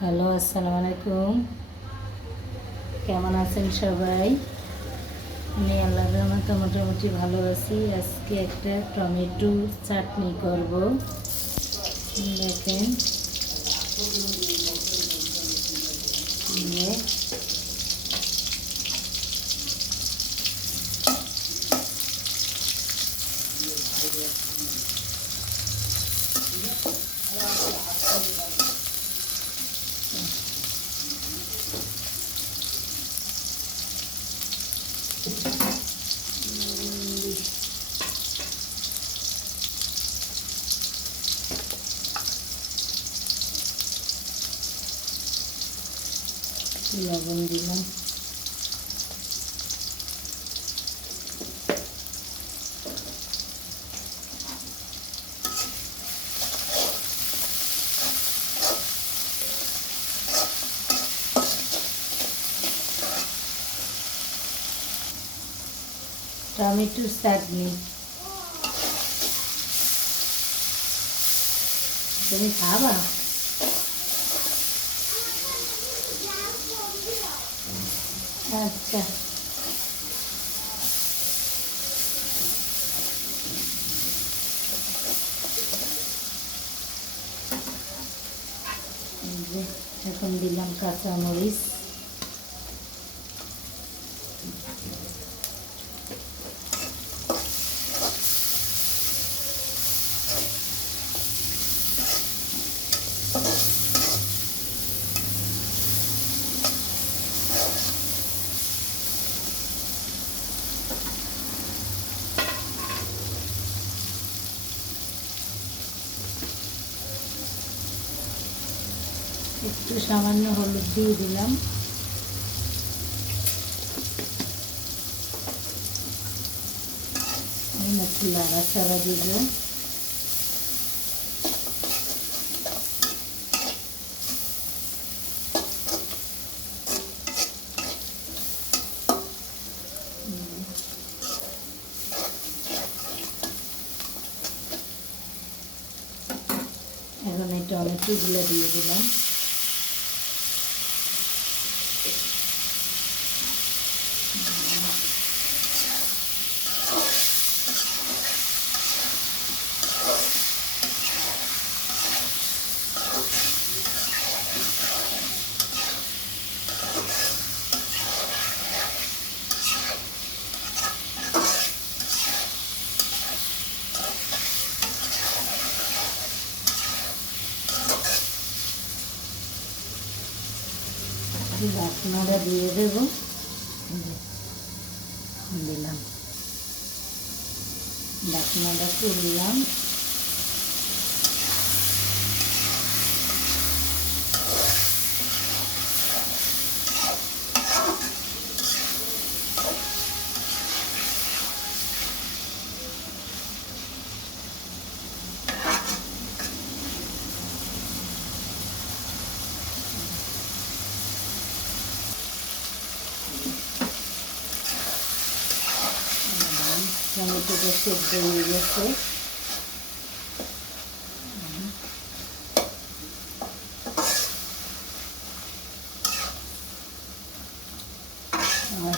Hello, আসসালামু আলাইকুম। কেমন আছেন সবাই? আমি আল্লাহর রহমতে মোটামুটি ভালো আছি। আজকে একটা টমেটো চাটনি করব। দেখেন, লবণ দিলাম। টমেটো চাটনি তুমি খাবা? আচ্ছা, এই যে এখন দিলাম কাঁচামরিচ। একটু সামান্য হলুদ দিয়ে দিলাম। একটু নাড়াচাড়া দিব। এখন এই টমেটোগুলো দিয়ে দিলাম। ঢাকনাটা দিয়ে দেবো। দিলাম, ঢাকনাটা তুললাম। টমেটোটা সেদ্ধ হয়ে গেছে।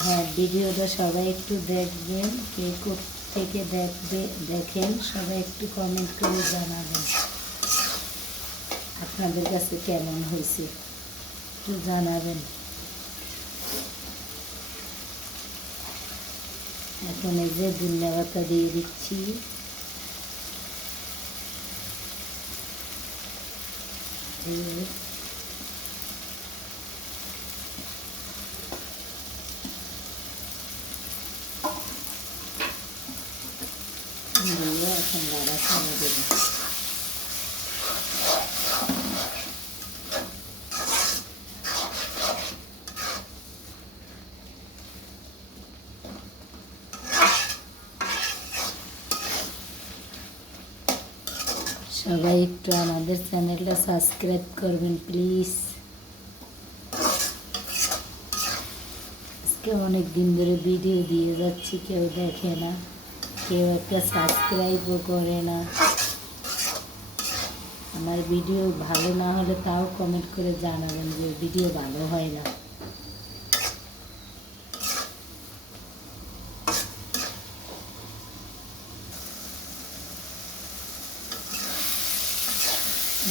হ্যাঁ, ভিডিওটা সবাই একটু দেখবেন। কে থেকে দেখেন সবাই একটু কমেন্ট করে জানাবেন আপনাদের কাছে কেমন হয়েছে, একটু জানাবেন। এখন এই যে ধনিয়া পাতা দিয়ে দিচ্ছি। এখন নাড়াচাড়া দেবো। সবাই একটু আমাদের চ্যানেলটা সাবস্ক্রাইব করবেন প্লিজ। আজকে অনেক দিন ধরে ভিডিও দিয়ে যাচ্ছি, কেউ দেখে না, কেউ একটা সাবস্ক্রাইবও করে না। আমার ভিডিও ভালো না হলে তাও কমেন্ট করে জানাবেন যে ভিডিও ভালো হয় না।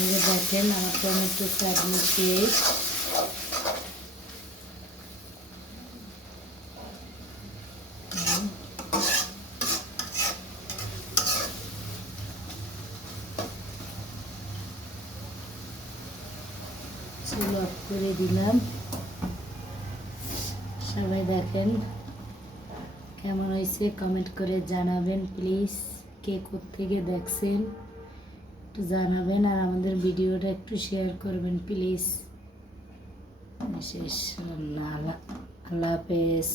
এই যে দেখেন আমার টমেটো চাটনি শেষ। চুল অফ করে দিলাম। সবাই দেখেন কেমন হয়েছে কমেন্ট করে জানাবেন প্লিজ। কে কোত্থেকে দেখছেন একটু জানাবেন, আর আমাদের ভিডিওটা একটু শেয়ার করবেন প্লিজ। শেষ রান্না। আল্লাহ হাফেজ।